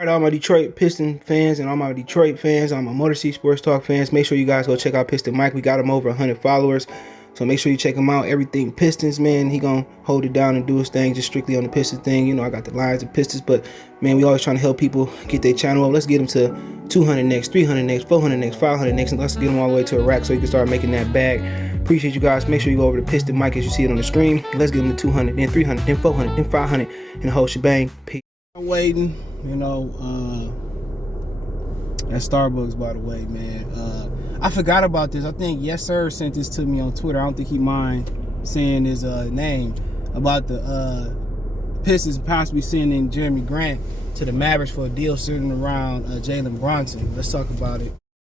All right, all my Detroit Piston fans and all my Detroit fans, all my Motor City Sports Talk fans, make sure you guys go check out Piston Mike. We got him over 100 followers, so make sure you check him out. Everything Pistons, man. He gonna hold it down and do his thing, just strictly on the Pistons thing. You know, I got the Lions and Pistons, but man, we always trying to help people get their channel up. Let's get them to 200 next, 300 next, 400 next, 500 next, and let's get them all the way to a rack so you can start making that bag. Appreciate you guys. Make sure you go over to Piston Mike as you see it on the screen. Let's get them to 200, then 300, then 400, then 500, and the whole shebang. Peace. I'm waiting, you know, at Starbucks, by the way, man. I forgot about this. I think Yes Sir sent this to me on Twitter. I don't think he mind saying his name about the Pistons possibly sending Jerami Grant to the Mavericks for a deal sitting around Jalen Brunson. Let's talk about it.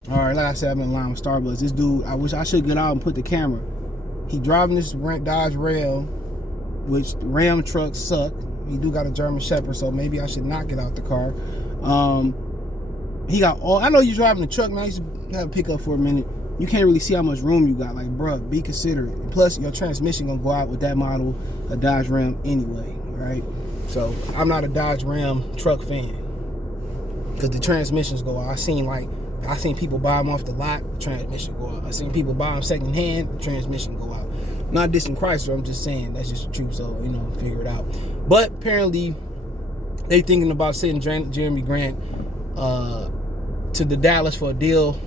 All right, like I said, I'm in line with Starbucks. This dude, I wish I should get out and put the camera. He driving this Dodge Rail, which Ram trucks suck. He do got a German Shepherd, so maybe I should not get out the car. He got all. I know you're driving the truck, man. I used to have a pickup for a minute. You can't really see how much room you got. Like, bruh, be considerate. And plus, your transmission gonna go out with that model, a Dodge Ram anyway, right? So I'm not a Dodge Ram truck fan because the transmissions go out. I seen people buy them off the lot, the transmission go out. I seen people buy them second hand, the transmission go out. Not dissing Chrysler, I'm just saying that's just the truth. So you know, figure it out. But apparently, they thinking about sending Jerami Grant to the Dallas for a deal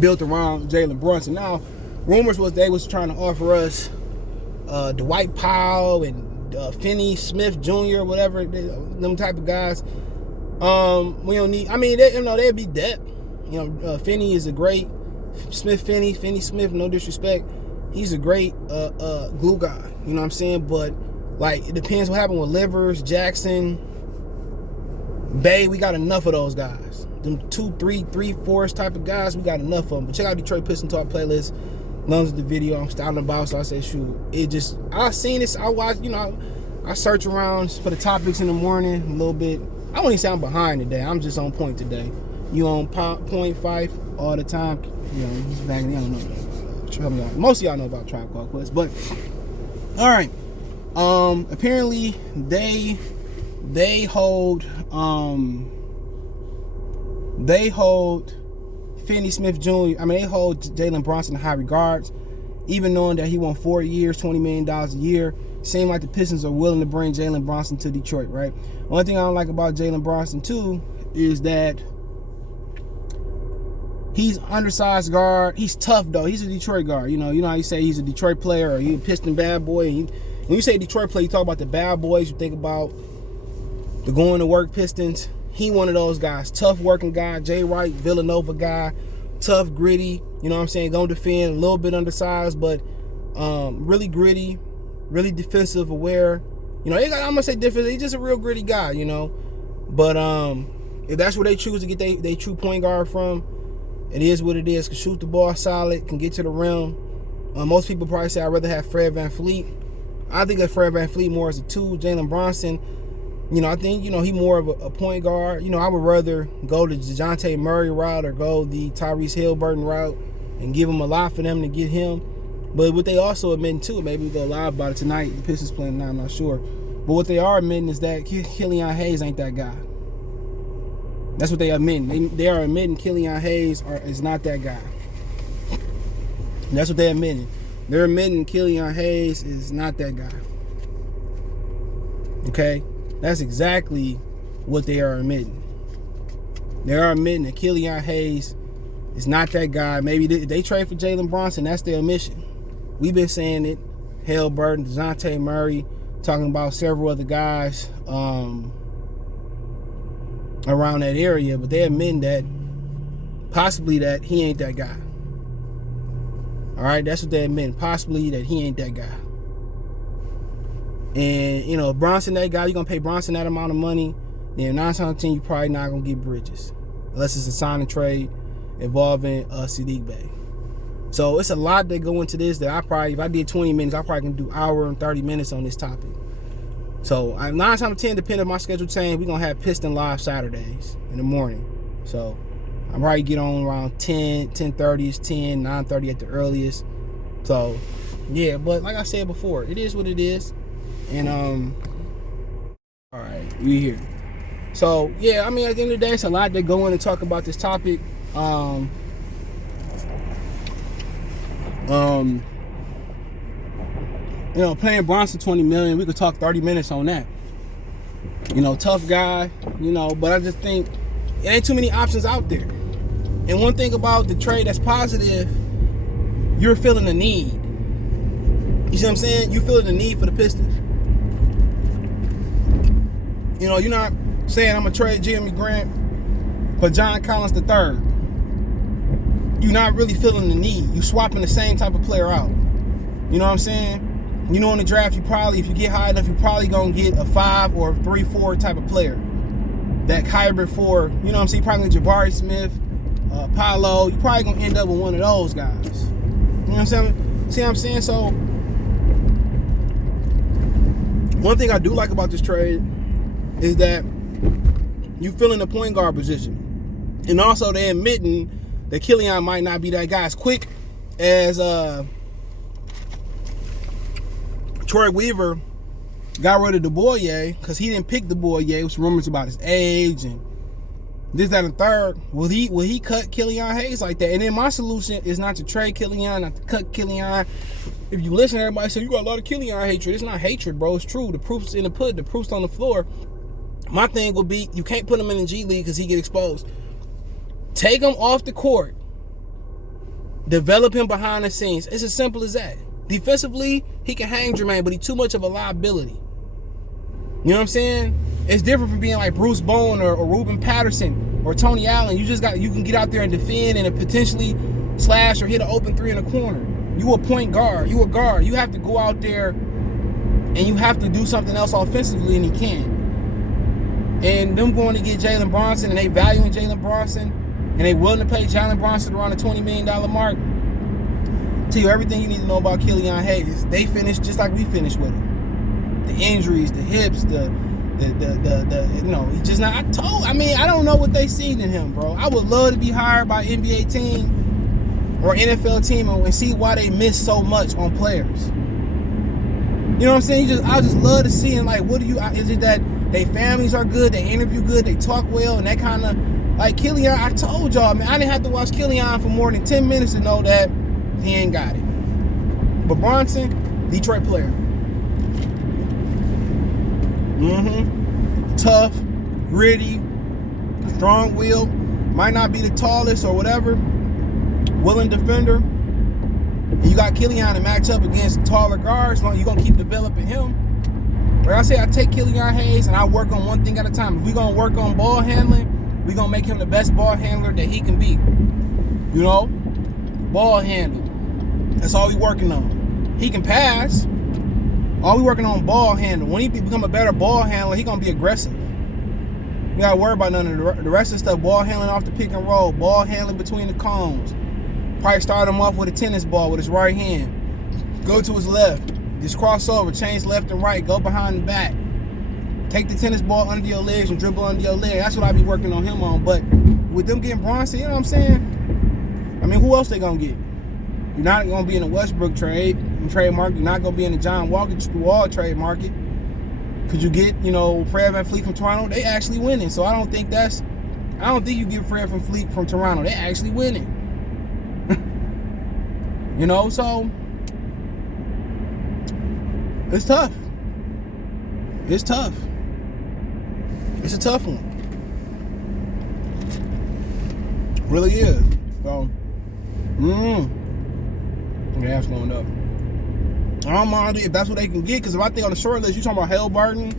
built around Jalen Brunson. Now, rumors was they was trying to offer us Dwight Powell and Finney Smith Jr., whatever, them type of guys. We don't need. I mean, they'd be depth. You know, Finney is a great Finney Smith. No disrespect, he's a great glue guy. You know what I'm saying? But like, it depends what happened with Livers, Jackson, Bay. We got enough of those guys. Them 2, 3, 4 type of guys, we got enough of them. But check out Detroit Piston Talk playlist. Loves the video. I'm styling about, so I said, shoot. I seen this. I watch. You know, I search around for the topics in the morning a little bit. I won't even say I'm behind today. I'm just on point today. You on point 5 all the time. You know, he's back. You don't know. Most of y'all know about Tribe Called Quest, but all right. Apparently they hold Finney Smith Jr. I mean, they hold Jalen Brunson in high regards, even knowing that he won 4 years, $20 million a year. Seemed like the Pistons are willing to bring Jalen Brunson to Detroit, right? One thing I don't like about Jalen Brunson too is that he's undersized guard. He's tough though. He's a Detroit guard. You know how you say he's a Detroit player or he's a Piston bad boy. When you say Detroit player, you talk about the bad boys. You think about the going to work Pistons. He one of those guys. Tough working guy. Jay Wright, Villanova guy. Tough, gritty. You know what I'm saying? Gonna defend. A little bit undersized, but really gritty. Really defensive, aware. You know, I'm gonna say different. He's just a real gritty guy, you know. But if that's where they choose to get they true point guard from, it is what it is. Can shoot the ball solid, can get to the rim. Most people probably say I'd rather have Fred VanVleet. I think of Fred VanVleet more as a 2. Jalen Brunson, you know, I think, you know, he more of a point guard. You know, I would rather go the DeJounte Murray route or go the Tyrese Halliburton route and give him a lot for them to get him. But what they also admitting too, maybe we'll go live about it tonight. The Pistons playing now, I'm not sure. But what they are admitting is that Killian Hayes ain't that guy. That's what they admitting. They are admitting Killian Hayes is not that guy. That's what they're admitting. They're admitting Killian Hayes is not that guy. Okay? That's exactly what they are admitting. They are admitting that Killian Hayes is not that guy. Maybe they trade for Jalen Brunson. That's their admission. We've been saying it. Halliburton, DeJounte Murray, talking about several other guys around that area, but they're admitting that possibly that he ain't that guy. All right, that's what they're admitting. Possibly that he ain't that guy. And, you know, if Brunson that guy, you're going to pay Brunson that amount of money, then 9 times out of 10, you're probably not going to get Bridges. Unless it's a sign and trade involving Sadiq Bey. So it's a lot that go into this that if I did 20 minutes, I probably can do an hour and 30 minutes on this topic. So 9 times out of 10, depending on my schedule change, we're going to have Piston Live Saturdays in the morning. So I probably get on around 10:30, 10, 9:30 at the earliest. So yeah, but like I said before, it is what it is. And all right, we here. So yeah, I mean, at the end of the day, it's a lot to go in and talk about this topic. Paying Brunson $20 million, we could talk 30 minutes on that. Tough guy, but I just think it ain't too many options out there. And one thing about the trade that's positive, you're feeling the need. You see what I'm saying? You're feeling the need for the Pistons. You're not saying I'm going to trade Jerami Grant for John Collins III. You're not really feeling the need. You're swapping the same type of player out. You know what I'm saying? In the draft, if you get high enough, you're probably going to get a 5 or 3-4 type of player. That hybrid for, you know what I'm saying? You're probably going to Jabari Smith, Paolo. You're probably going to end up with one of those guys. You know what I'm saying? See what I'm saying? So, one thing I do like about this trade is that you fill in the point guard position. And also they're admitting that Killian might not be that guy as quick as Troy Weaver got rid of DeBoyer because he didn't pick DeBoyer. It was rumors about his age and this, that, and third. Will he cut Killian Hayes like that? And then my solution is not to trade Killian, not to cut Killian. If you listen to everybody say you got a lot of Killian hatred, it's not hatred, bro. It's true. The proof's in the pudding. The proof's on the floor. My thing would be you can't put him in the G League because he get exposed. Take him off the court. Develop him behind the scenes. It's as simple as that. Defensively, he can hang Jermaine, but he's too much of a liability. You know what I'm saying? It's different from being like Bruce Bowen or Ruben Patterson or Tony Allen. You can get out there and defend and potentially slash or hit an open 3 in the corner. You a point guard. You a guard. You have to go out there and you have to do something else offensively, and he can. And them going to get Jalen Brunson and they valuing Jalen Brunson and they willing to pay Jalen Brunson around the $20 million mark. Tell you everything you need to know about Killian Hayes. They finished just like we finished with him. The injuries, the hips, he just not. I don't know what they seen in him, bro. I would love to be hired by an NBA team or NFL team and see why they miss so much on players. You know what I'm saying? I just love to see him. Like, is it that they families are good, they interview good, they talk well, and that kind of, like Killian, I told y'all, man, I didn't have to watch Killian for more than 10 minutes to know that he ain't got it. But Brunson, Detroit player. Tough, gritty, strong-willed, might not be the tallest or whatever, willing defender. And you got Killian to match up against taller guards. You're going to keep developing him. Like I say, I take Killian Hayes and I work on one thing at a time. If we're going to work on ball handling, we're going to make him the best ball handler that he can be. Ball handling. That's all we working on. He can pass. All we working on ball handling. When he become a better ball handler, he going to be aggressive. You got to worry about none of the rest of the stuff. Ball handling off the pick and roll. Ball handling between the cones. Probably start him off with a tennis ball with his right hand. Go to his left. Just cross over. Change left and right. Go behind the back. Take the tennis ball under your legs and dribble under your leg. That's what I be working on him on. But with them getting Brunson, you know what I'm saying? I mean, who else they going to get? You're not going to be in the Westbrook trade market. You're not going to be in the John Wall trade market. Could you get, Fred VanVleet from Toronto? They actually winning. So I don't think you get Fred VanVleet from Toronto. They actually winning. So it's tough. It's tough. It's a tough one. Really is. So, gas going up. I don't mind if that's what they can get, because if I think on the short list, you talking about Haliburton,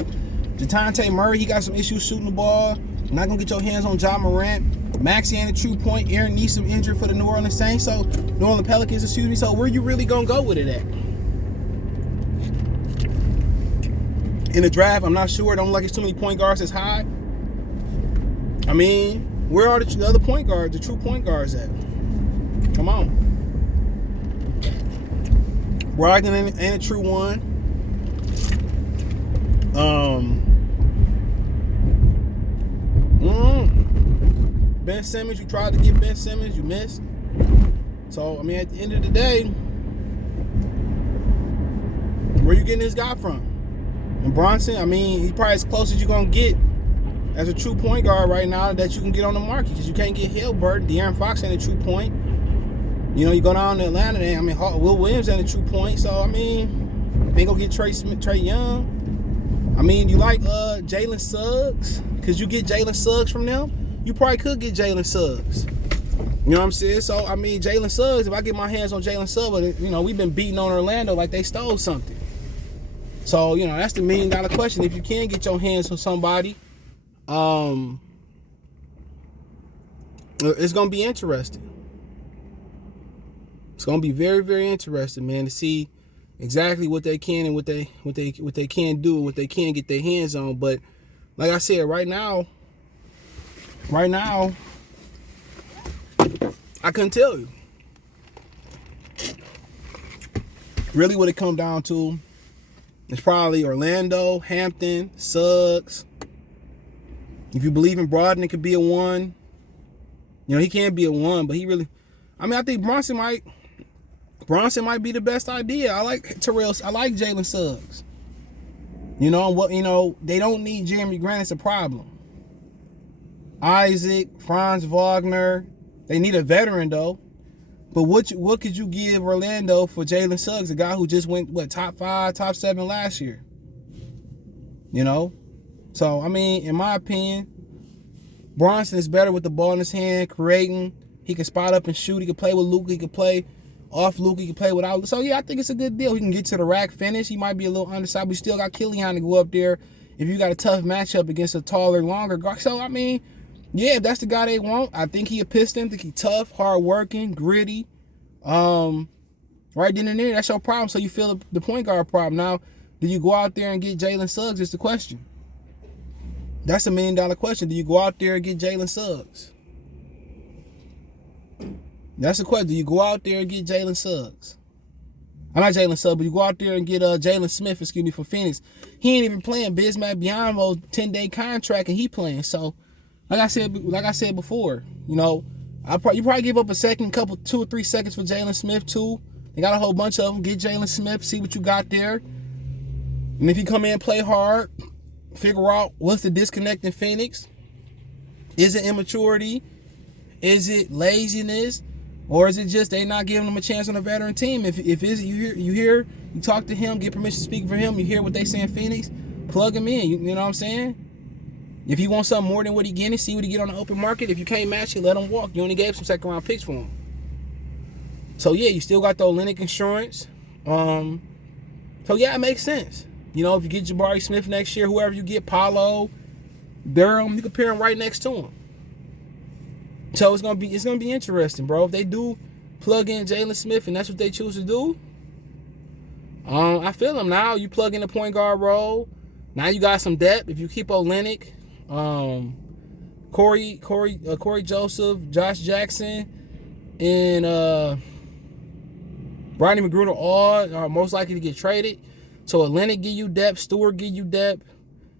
Dejounte Murray, he got some issues shooting the ball. You're not going to get your hands on Ja Morant. Maxey ain't a true point. Aaron Neeson injured for the New Orleans Saints. So, New Orleans Pelicans, excuse me. So, where you really going to go with it at? In the draft, I'm not sure. Don't like it's too many point guards that's high. I mean, where are the other point guards, the true point guards at? Come on. Brogdon ain't a true one. Ben Simmons, you tried to get Ben Simmons, you missed. So, I mean, at the end of the day, where you getting this guy from? And Brunson, I mean, he's probably as close as you're going to get as a true point guard right now that you can get on the market, because you can't get Hilbert. De'Aaron Fox ain't a true point. You know, you go down to Atlanta, Will Williams ain't a true point. So, I mean, they gonna get Trey Young. I mean, you like Jalen Suggs? Because you get Jalen Suggs from them. You probably could get Jalen Suggs. You know what I'm saying? So, I mean, Jalen Suggs, if I get my hands on Jalen Suggs, but, you know, we've been beating on Orlando like they stole something. So, you know, that's the $1 million question. If you can get your hands on somebody, it's going to be interesting. It's going to be very, very interesting, man, to see exactly what they can and what they can do and what they can get their hands on. But like I said, right now, I couldn't tell you. Really, what it come down to is probably Orlando, Hampton, Suggs. If you believe in Brogdon, it could be a 1. You know, he can't be a 1, but he really, I mean, I think Brunson might be the best idea. I like Jalen Suggs. You know, they don't need Jerami Grant. It's a problem. Isaac, Franz Wagner, they need a veteran though. But what could you give Orlando for Jalen Suggs, a guy who just went top 5, top 7 last year? You know? So, I mean, in my opinion, Brunson is better with the ball in his hand, creating. He can spot up and shoot. He can play with Luka. He can play off Luka. He can play without. So, yeah, I think it's a good deal. He can get to the rack finish. He might be a little undersized. We still got Killian to go up there if you got a tough matchup against a taller, longer guard. So, I mean, yeah, if that's the guy they want, I think he a Piston. I think he tough, hard-working, gritty. Right then and there, that's your problem. So you feel the point guard problem. Now, do you go out there and get Jalen Suggs is the question. That's a $1 million question. Do you go out there and get Jalen Suggs? That's the question. Do you go out there and get Jalen Suggs? I'm not Jalen Suggs, but you go out there and get Jalen Smith, for Phoenix. He ain't even playing. Bismack Biyombo's 10-day contract and he playing. So, like I said before, you know, you probably give up a second, 2 or 3 seconds for Jalen Smith too. They got a whole bunch of them. Get Jalen Smith, see what you got there. And if you come in and play hard, figure out what's the disconnect in Phoenix. Is it immaturity? Is it laziness? Or is it just they not giving them a chance on a veteran team? If it's, you talk to him, get permission to speak for him, you hear what they say in Phoenix, plug him in. You know what I'm saying? If you want something more than what he getting, see what he get on the open market. If you can't match it, let him walk. You only gave some second-round picks for him. So, yeah, you still got the Olenek insurance. So, yeah, it makes sense. You know, if you get Jabari Smith next year, whoever you get, Paolo, Durham, you can pair him right next to him. So, it's gonna be interesting, bro. If they do plug in Jalen Smith and that's what they choose to do, I feel them. Now you plug in the point guard role. Now you got some depth. If you keep Olenek, Corey Joseph, Josh Jackson, and Rodney McGruder all are most likely to get traded. So Olenek give you depth, Stewart give you depth.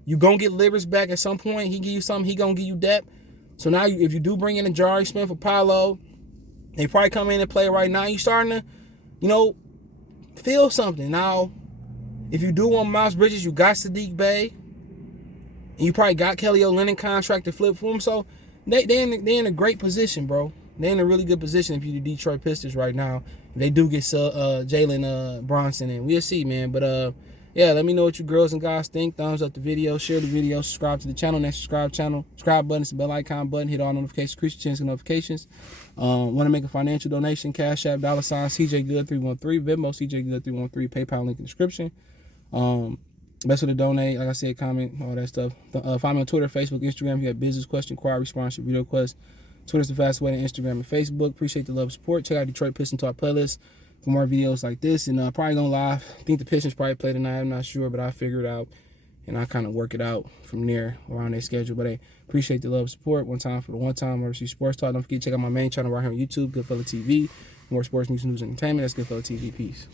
You gonna get Livers back at some point. He give you something. He gonna give you depth. So now, if you do bring in a Jabari Smith or Paolo, they probably come in and play right now. You starting to, you know, feel something now. If you do want Miles Bridges, you got Sadiq Bey. And you probably got Kelly Olynyk contract to flip for him. So they're in a great position, bro. They're in a really good position if you're the Detroit Pistons right now. They do get Jalen Brunson in. We'll see, man. But, yeah, let me know what you girls and guys think. Thumbs up the video. Share the video. Subscribe to the channel. Next subscribe button is the bell icon button. Hit all notifications. Increase your chance of notifications. Want to make a financial donation? Cash App, $ CJ Good 313. Venmo, CJ Good 313. PayPal link in the description. Best way to donate, like I said, comment, all that stuff. Find me on Twitter, Facebook, Instagram. If you have business question, inquiry, response, video requests. Twitter's the fastest way to Instagram and Facebook. Appreciate the love and support. Check out Detroit Piston Talk playlist for more videos like this. And probably going live. I think the Pistons probably play tonight. I'm not sure, but I'll figure it out. And I'll kind of work it out from there around their schedule. But hey, appreciate the love and support. One time for the one time Overseas Sports Talk. Don't forget to check out my main channel right here on YouTube, Goodfella TV. More sports news and entertainment. That's Goodfella TV. Peace.